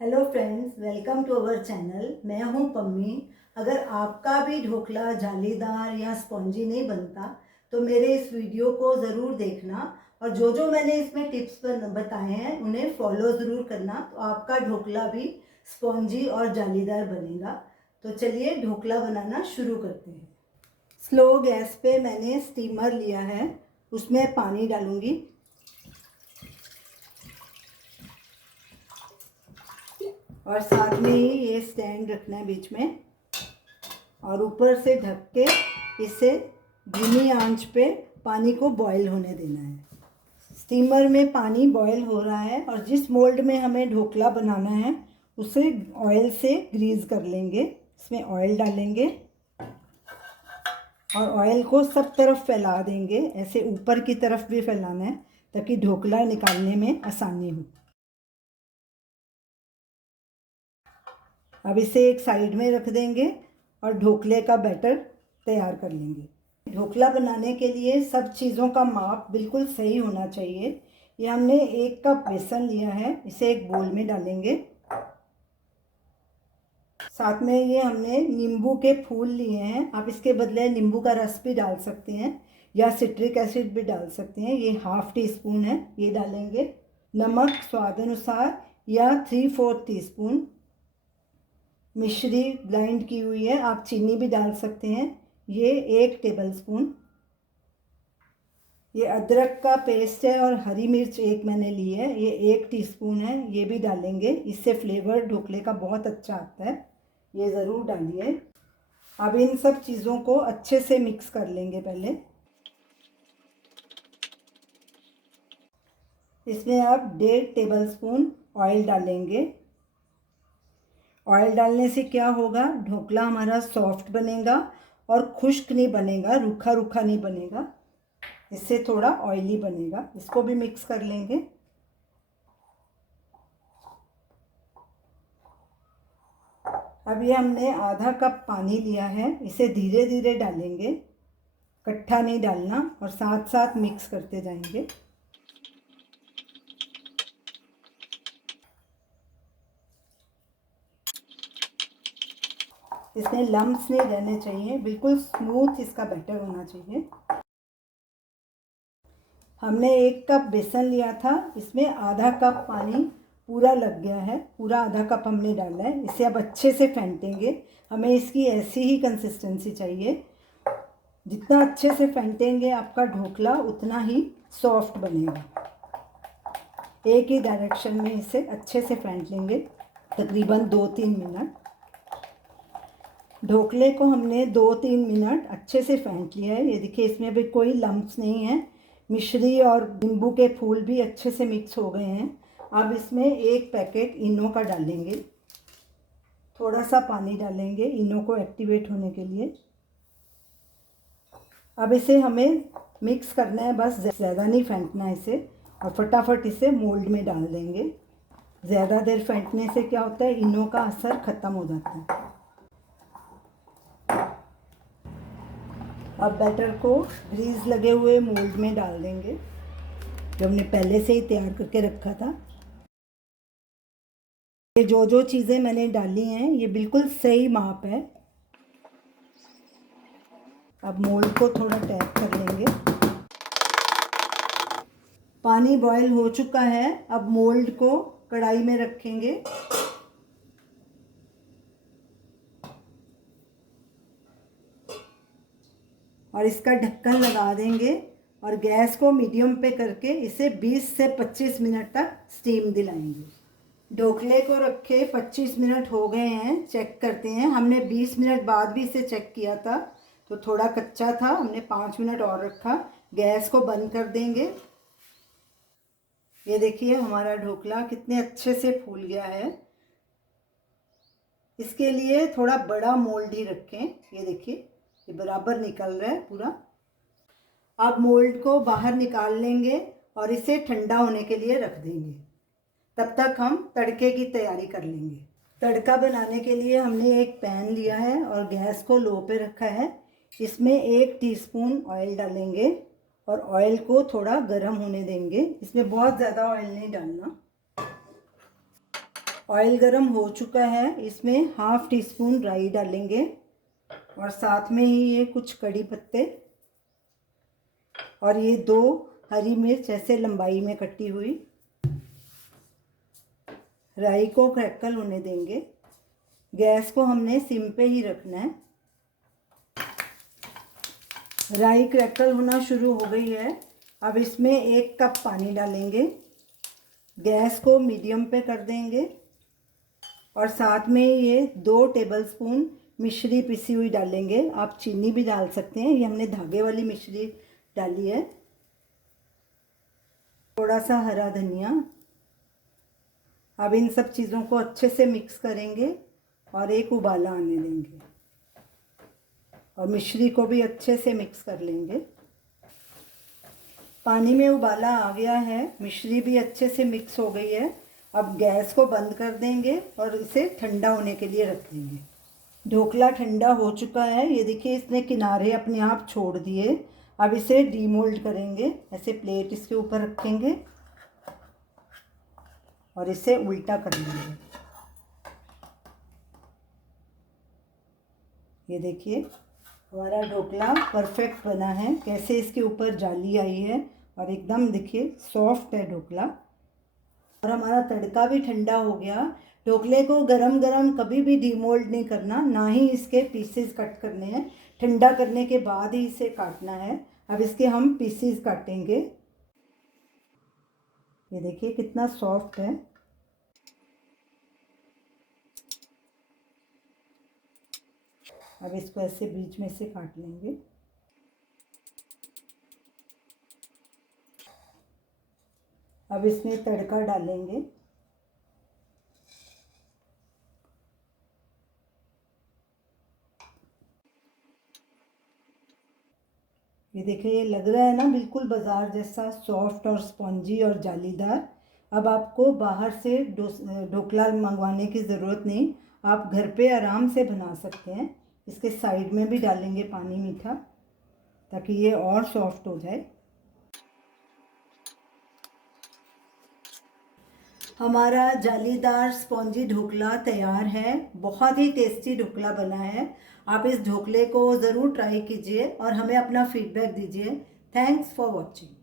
Hello friends, welcome to our channel. मैं हूं पम्मी। अगर आपका भी ढोकला जालीदार या स्पॉन्जी नहीं बनता तो मेरे इस वीडियो को ज़रूर देखना और जो जो मैंने इसमें टिप्स पर बताए हैं उन्हें फॉलो ज़रूर करना, तो आपका ढोकला भी स्पॉन्जी और जालीदार बनेगा। तो चलिए ढोकला बनाना शुरू करते हैं। स्लो गैस पे मैंने स्टीमर लिया है, उसमें पानी डालूंगी और साथ में ही ये स्टैंड रखना है बीच में और ऊपर से ढक के इसे धीमी आंच पे पानी को बॉईल होने देना है। स्टीमर में पानी बॉईल हो रहा है और जिस मोल्ड में हमें ढोकला बनाना है उसे ऑयल से ग्रीस कर लेंगे। इसमें ऑयल डालेंगे और ऑयल को सब तरफ फैला देंगे, ऐसे ऊपर की तरफ भी फैलाना है ताकि ढोकला निकालने में आसानी हो। अब इसे एक साइड में रख देंगे और ढोकले का बैटर तैयार कर लेंगे। ढोकला बनाने के लिए सब चीज़ों का माप बिल्कुल सही होना चाहिए। ये हमने 1 कप बेसन लिया है, इसे एक बोल में डालेंगे। साथ में ये हमने नींबू के फूल लिए हैं, आप इसके बदले नींबू का रस भी डाल सकते हैं या सिट्रिक एसिड भी डाल सकते हैं। ये ½ टीस्पून है, ये डालेंगे। नमक स्वाद अनुसार या 3/4 टीस्पून। मिश्री ग्राइंड की हुई है, आप चीनी भी डाल सकते हैं, ये 1 टेबलस्पून। ये अदरक का पेस्ट है और हरी मिर्च 1 मैंने ली है, ये 1 टीस्पून है, ये भी डालेंगे। इससे फ्लेवर ढोकले का बहुत अच्छा आता है, ये ज़रूर डालिए। अब इन सब चीज़ों को अच्छे से मिक्स कर लेंगे। पहले इसमें आप 1.5 टेबलस्पून ऑयल डालेंगे। ऑयल डालने से क्या होगा, ढोकला हमारा सॉफ्ट बनेगा और खुश्क नहीं बनेगा, रूखा रूखा नहीं बनेगा, इससे थोड़ा ऑयली बनेगा। इसको भी मिक्स कर लेंगे। अब ये हमने ½ कप पानी लिया है, इसे धीरे धीरे डालेंगे, इकट्ठा नहीं डालना और साथ साथ मिक्स करते जाएंगे। इसमें लम्प्स नहीं रहने चाहिए, बिल्कुल स्मूथ इसका बैटर होना चाहिए। हमने 1 कप बेसन लिया था, इसमें ½ कप पानी पूरा लग गया है, पूरा ½ कप हमने डाला है। इसे अब अच्छे से फेंटेंगे, हमें इसकी ऐसी ही कंसिस्टेंसी चाहिए। जितना अच्छे से फेंटेंगे आपका ढोकला उतना ही सॉफ्ट बनेगा। एक ही डायरेक्शन में इसे अच्छे से फेंट लेंगे, तकरीबन 2-3 मिनट। ढोकले को हमने 2-3 मिनट अच्छे से फेंट लिया है, ये देखिए इसमें भी कोई लम्प्स नहीं है। मिश्री और नींबू के फूल भी अच्छे से मिक्स हो गए हैं। अब इसमें 1 पैकेट इनो का डालेंगे, थोड़ा सा पानी डालेंगे इनो को एक्टिवेट होने के लिए। अब इसे हमें मिक्स करना है, बस ज़्यादा नहीं फेंटना है इसे, और फटाफट इसे मोल्ड में डाल देंगे। ज़्यादा देर फेंटने से क्या होता है, इनो का असर ख़त्म हो जाता है। अब बैटर को ग्रीस लगे हुए मोल्ड में डाल देंगे जो हमने पहले से ही तैयार करके रखा था। ये जो चीज़ें मैंने डाली हैं ये बिल्कुल सही माप है। अब मोल्ड को थोड़ा टैप कर लेंगे। पानी बॉयल हो चुका है, अब मोल्ड को कढ़ाई में रखेंगे और इसका ढक्कन लगा देंगे और गैस को मीडियम पे करके इसे 20 से 25 मिनट तक स्टीम दिलाएंगे। ढोकले को रखे 25 मिनट हो गए हैं, चेक करते हैं। हमने 20 मिनट बाद भी इसे चेक किया था तो थोड़ा कच्चा था, हमने 5 मिनट और रखा। गैस को बंद कर देंगे। ये देखिए हमारा ढोकला कितने अच्छे से फूल गया है। इसके लिए थोड़ा बड़ा मोल्ड ही रखें, ये देखिए ये बराबर निकल रहा है पूरा। अब मोल्ड को बाहर निकाल लेंगे और इसे ठंडा होने के लिए रख देंगे। तब तक हम तड़के की तैयारी कर लेंगे। तड़का बनाने के लिए हमने एक पैन लिया है और गैस को लो पे रखा है। इसमें 1 टीस्पून ऑयल डालेंगे और ऑयल को थोड़ा गर्म होने देंगे। इसमें बहुत ज़्यादा ऑयल नहीं डालना। ऑयल गरम हो चुका है, इसमें 1/2 टीस्पून राई डालेंगे और साथ में ही ये कुछ कड़ी पत्ते और ये 2 हरी मिर्च ऐसे लंबाई में कटी हुई। राई को क्रैकल होने देंगे। गैस को हमने सिम पे ही रखना है। राई क्रैकल होना शुरू हो गई है। अब इसमें 1 कप पानी डालेंगे। गैस को मीडियम पे कर देंगे और साथ में ये 2 टेबलस्पून मिश्री पिसी हुई डालेंगे। आप चीनी भी डाल सकते हैं, ये हमने धागे वाली मिश्री डाली है। थोड़ा सा हरा धनिया। अब इन सब चीज़ों को अच्छे से मिक्स करेंगे और एक उबाला आने देंगे और मिश्री को भी अच्छे से मिक्स कर लेंगे। पानी में उबाला आ गया है, मिश्री भी अच्छे से मिक्स हो गई है। अब गैस को बंद कर देंगे और इसे ठंडा होने के लिए रख देंगे। ढोकला ठंडा हो चुका है, ये देखिए इसने किनारे अपने आप छोड़ दिए। अब इसे डीमोल्ड करेंगे। ऐसे प्लेट इसके ऊपर रखेंगे और इसे उल्टा कर लेंगे। ये देखिए हमारा ढोकला परफेक्ट बना है। कैसे इसके ऊपर जाली आई है और एकदम देखिए सॉफ्ट है ढोकला। और हमारा तड़का भी ठंडा हो गया। ढोकले को गरम गरम कभी भी डीमोल्ड नहीं करना, ना ही इसके पीसेस कट करने हैं। ठंडा करने के बाद ही इसे काटना है। अब इसके हम पीसेस काटेंगे। ये देखिए कितना सॉफ्ट है। अब इसको ऐसे बीच में से काट लेंगे। अब इसमें तड़का डालेंगे। ये देखिए ये लग रहा है ना बिल्कुल बाज़ार जैसा सॉफ्ट और स्पॉन्जी और जालीदार। अब आपको बाहर से ढोकला मंगवाने की ज़रूरत नहीं, आप घर पे आराम से बना सकते हैं। इसके साइड में भी डालेंगे पानी मीठा ताकि ये और सॉफ्ट हो जाए। हमारा जालीदार स्पॉन्जी ढोकला तैयार है। बहुत ही टेस्टी ढोकला बना है। आप इस ढोकले को ज़रूर ट्राई कीजिए और हमें अपना फीडबैक दीजिए। Thanks for watching.